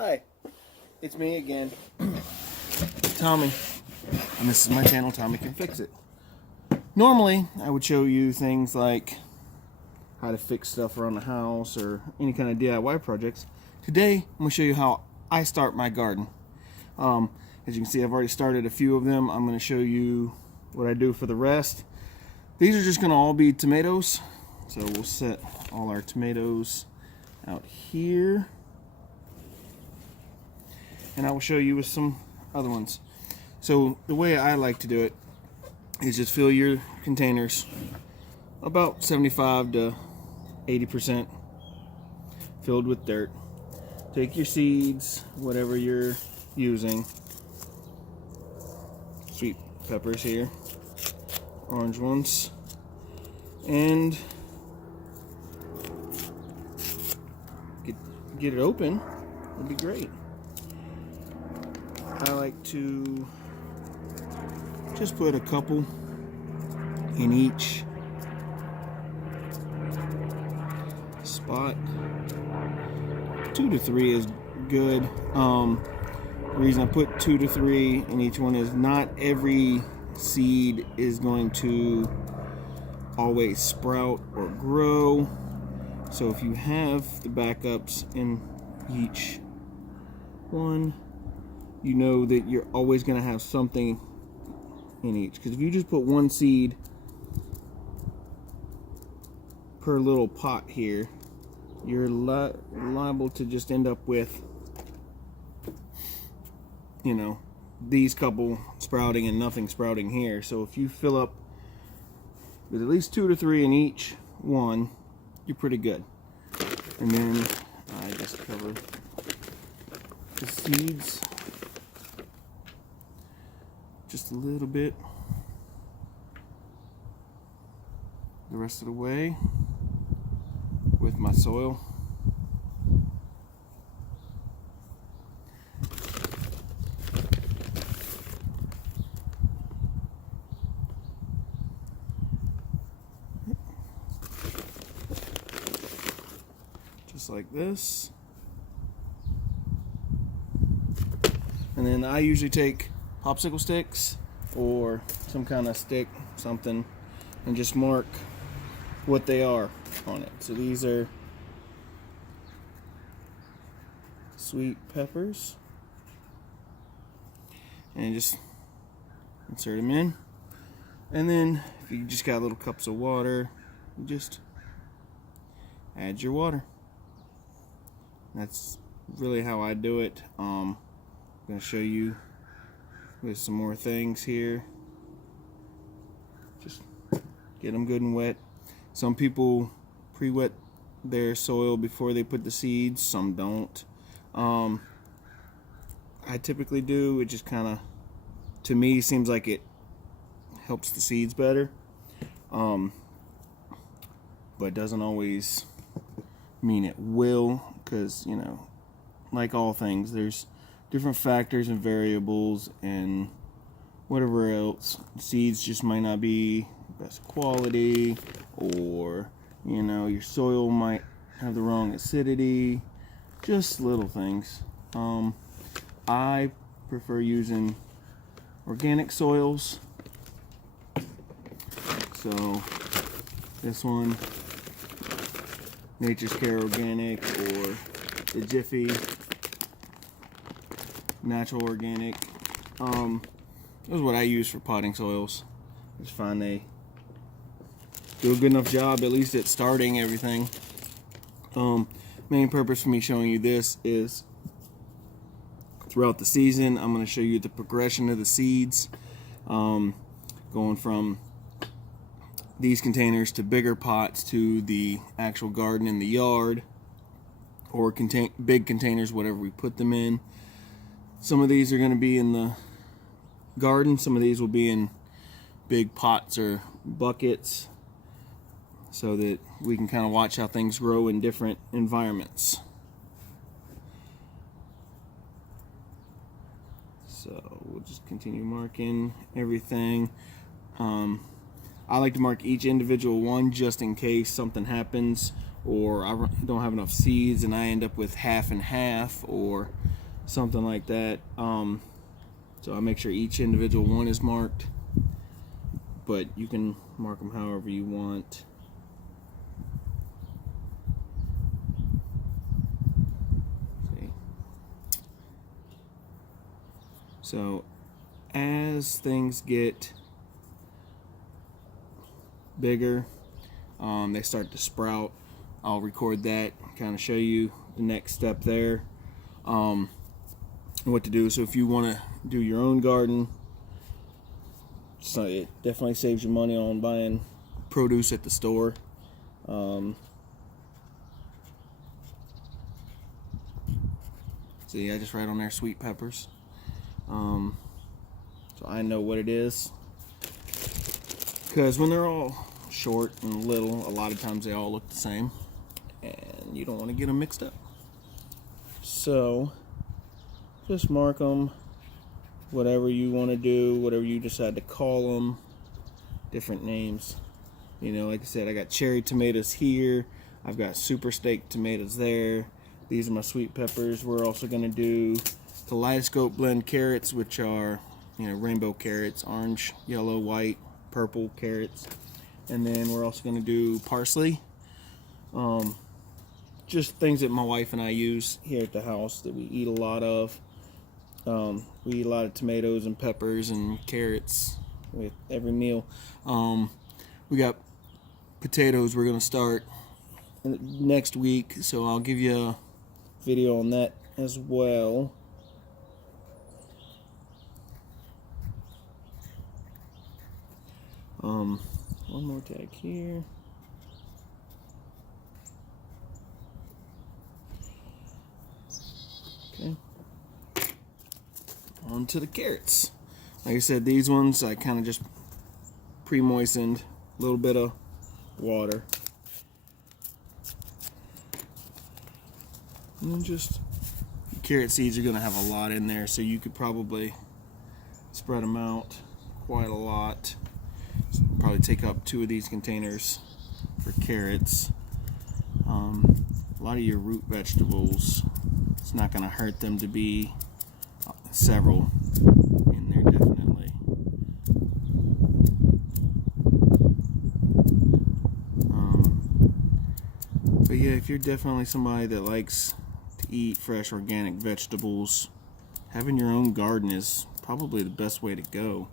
Hi, it's me again, Tommy, and this is my channel, Tommy Can Fix It. Normally, I would show you things like how to fix stuff around the house or any kind of DIY projects. Today, I'm going to show you how I start my garden. As you can see, I've already started a few of them. I'm going to show you what I do for the rest. These are just going to all be tomatoes, so we'll set all our tomatoes out here. And I will show you with some other ones. So the way I like to do it is just fill your containers about 75 to 80% filled with dirt. Take your seeds, whatever you're using. Sweet peppers here, orange ones, and get it open. It'd be great. I like to just put a couple in each spot. 2 to 3 is good. The reason I put 2 to 3 in each one is not every seed is going to always sprout or grow. So if you have the backups in each one, you know that you're always going to have something in each. Because if you just put one seed per little pot here, you're liable to just end up with, you know, these couple sprouting and nothing sprouting here. So if you fill up with at least 2 to 3 in each one, you're pretty good. And then I just cover the seeds just a little bit the rest of the way with my soil. Just like this. And then I usually take popsicle sticks or some kind of stick, something, and just mark what they are on it. So these are sweet peppers, and just insert them in. And then if you just got little cups of water, you just add your water. That's really how I do it. I'm going to show you with some more things here. Just get them good and wet. Some people pre-wet their soil before they put the seeds, some don't. I typically do. It just kind of, to me, seems like it helps the seeds better, but it doesn't always mean it will, because, you know, like all things, there's different factors and variables and whatever else. Seeds just might not be best quality, or, you know, your soil might have the wrong acidity, just little things. I prefer using organic soils. So this one, Nature's Care Organic, or the Jiffy Natural Organic. This is what I use for potting soils. I just find they do a good enough job, at least at starting everything. Main purpose for me showing you this is throughout the season, I'm going to show you the progression of the seeds, going from these containers to bigger pots to the actual garden in the yard, or big containers, whatever we put them in. Some of these are going to be in the garden, some of these will be in big pots or buckets, so that we can kind of watch how things grow in different environments. So we'll just continue marking everything. I like to mark each individual one just in case something happens, or I don't have enough seeds and I end up with half and half or something like that. So I make sure each individual one is marked, but you can mark them however you want. See. So as things get bigger, they start to sprout. I'll record that, kind of show you the next step there, what to do. So if you want to do your own garden, so it definitely saves you money on buying produce at the store. See, I just write on there sweet peppers, so I know what it is, because when they're all short and little, a lot of times they all look the same and you don't want to get them mixed up. So just mark them whatever you want to do, whatever you decide to call them, different names. You know, like I said, I got cherry tomatoes here, I've got super steak tomatoes there. These are my sweet peppers. We're also going to do kaleidoscope blend carrots, which are, you know, rainbow carrots, orange, yellow, white, purple carrots. And then we're also going to do parsley. Just things that my wife and I use here at the house that we eat a lot of. We eat a lot of tomatoes and peppers and carrots with every meal. We got potatoes we're going to start next week, so I'll give you a video on that as well. One more tag here. Okay. On to the carrots. Like I said, these ones I kind of just pre-moistened, a little bit of water. And then just, carrot seeds are going to have a lot in there, so you could probably spread them out quite a lot. Probably take up 2 of these containers for carrots. A lot of your root vegetables, it's not going to hurt them to be several in there, definitely. But yeah, if you're definitely somebody that likes to eat fresh organic vegetables, having your own garden is probably the best way to go.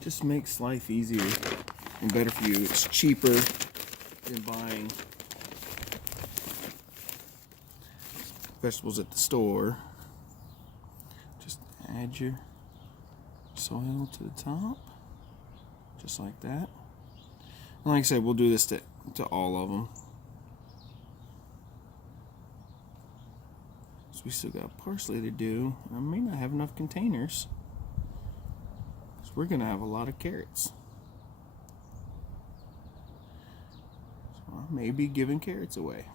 Just makes life easier and better for you. It's cheaper than buying vegetables at the store. Just add your soil to the top, just like that. And like I said, we'll do this to all of them. So we still got parsley to do. I may not have enough containers, because we're gonna have a lot of carrots. So I may be giving carrots away.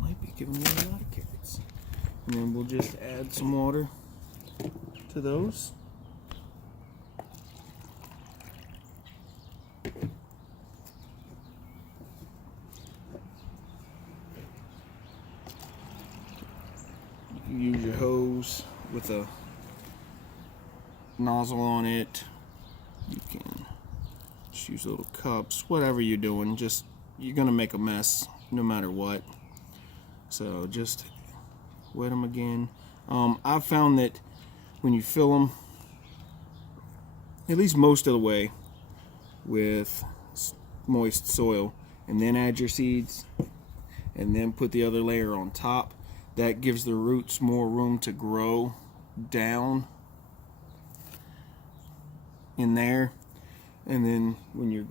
Might be giving away a lot of carrots. And then we'll just add some water to those. You can use your hose with a nozzle on it. You can just use little cups, whatever you're doing. Just, you're gonna make a mess no matter what. So just wet them again. I've found that when you fill them, at least most of the way, with moist soil, and then add your seeds, and then put the other layer on top, that gives the roots more room to grow down in there. And then when your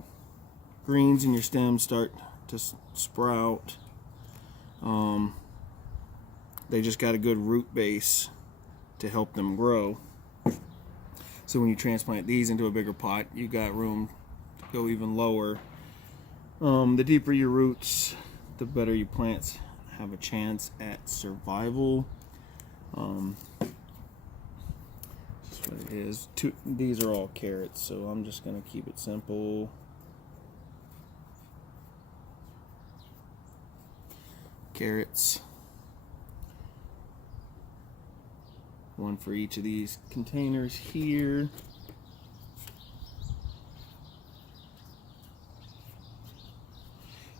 greens and your stems start to sprout, they just got a good root base to help them grow. So when you transplant these into a bigger pot, you got room to go even lower. The deeper your roots, the better your plants have a chance at survival. That's what it is. These are all carrots, so I'm just gonna keep it simple. Carrots. One for each of these containers here.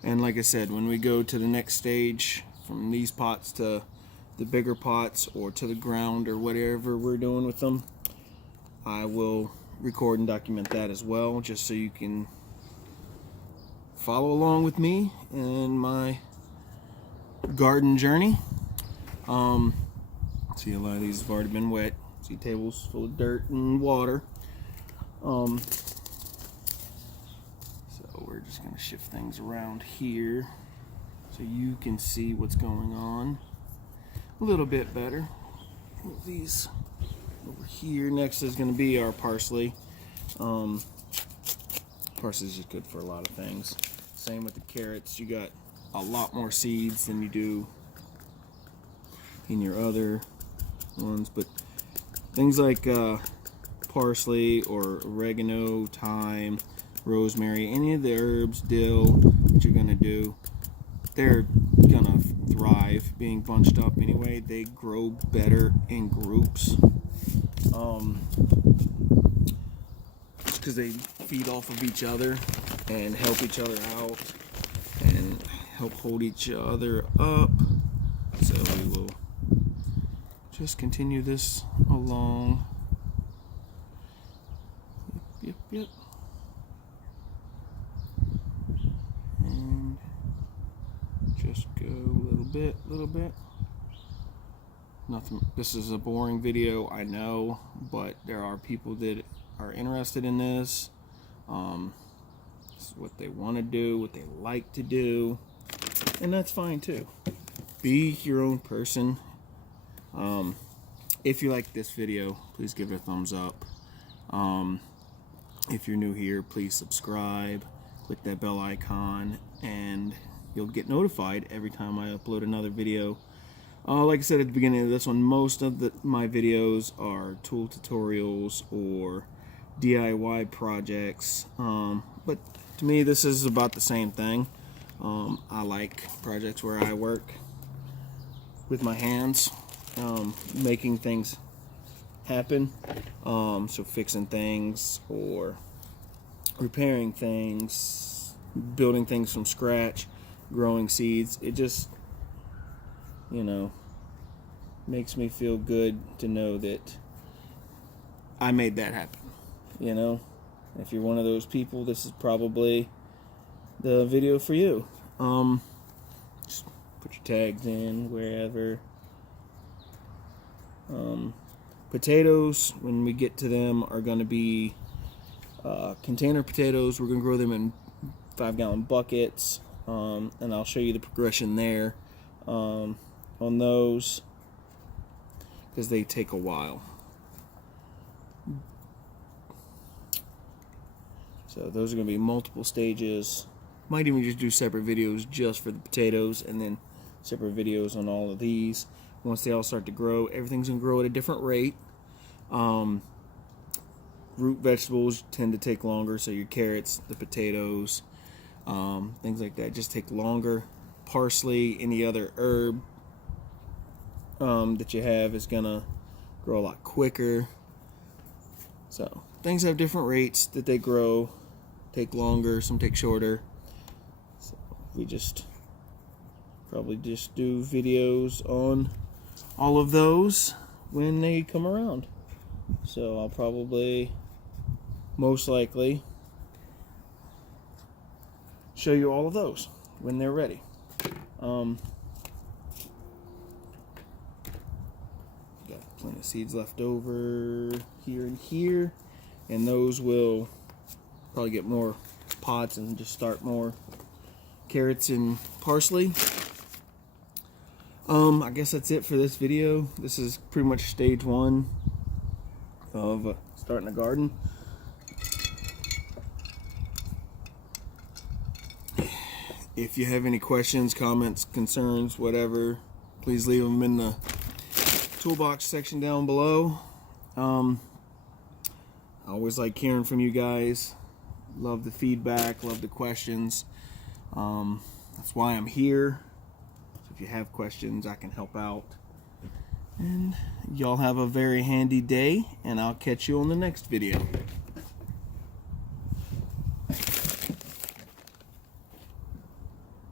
And like I said, when we go to the next stage, from these pots to the bigger pots or to the ground or whatever we're doing with them, I will record and document that as well, just so you can follow along with me in my garden journey. See, a lot of these have already been wet. See, tables full of dirt and water. So we're just going to shift things around here so you can see what's going on a little bit better. Move these over here. Next is going to be our parsley. Parsley is just good for a lot of things. Same with the carrots. You got a lot more seeds than you do in your other ones, but things like parsley or oregano, thyme, rosemary, any of the herbs, dill that you're gonna do, they're gonna thrive being bunched up anyway. They grow better in groups because they feed off of each other and help each other out and help hold each other up. So we will just continue this along. Yep. And just go a little bit. Nothing. This is a boring video, I know, but there are people that are interested in this. This is what they want to do, what they like to do, and that's fine too. Be your own person. If you like this video, please give it a thumbs up. If you're new here, please subscribe, click that bell icon, and you'll get notified every time I upload another video. Like I said at the beginning of this one, most of my videos are tool tutorials or DIY projects, but to me this is about the same thing. I like projects where I work with my hands, making things happen, so fixing things or repairing things, building things from scratch, growing seeds. It just, makes me feel good to know that I made that happen. If you're one of those people, this is probably the video for you. Just put your tags in wherever. Potatoes, when we get to them, are going to be container potatoes. We're going to grow them in 5-gallon buckets, and I'll show you the progression there on those, because they take a while. So those are going to be multiple stages. Might even just do separate videos just for the potatoes, and then separate videos on all of these. Once they all start to grow, everything's going to grow at a different rate. Root vegetables tend to take longer, so your carrots, the potatoes, things like that just take longer. Parsley, any other herb that you have is going to grow a lot quicker. So things have different rates that they grow, take longer, some take shorter. So we probably just do videos on all of those when they come around. So I'll probably, most likely, show you all of those when they're ready. Got plenty of seeds left over here and here, and those will probably get more pots and just start more carrots and parsley. I guess that's it for this video. This is pretty much stage 1 of starting a garden. if you have any questions, comments, concerns, whatever, please leave them in the toolbox section down below. I always like hearing from you guys. Love the feedback, love the questions. That's why I'm here. So if you have questions, I can help out. And y'all have a very handy day, and I'll catch you on the next video.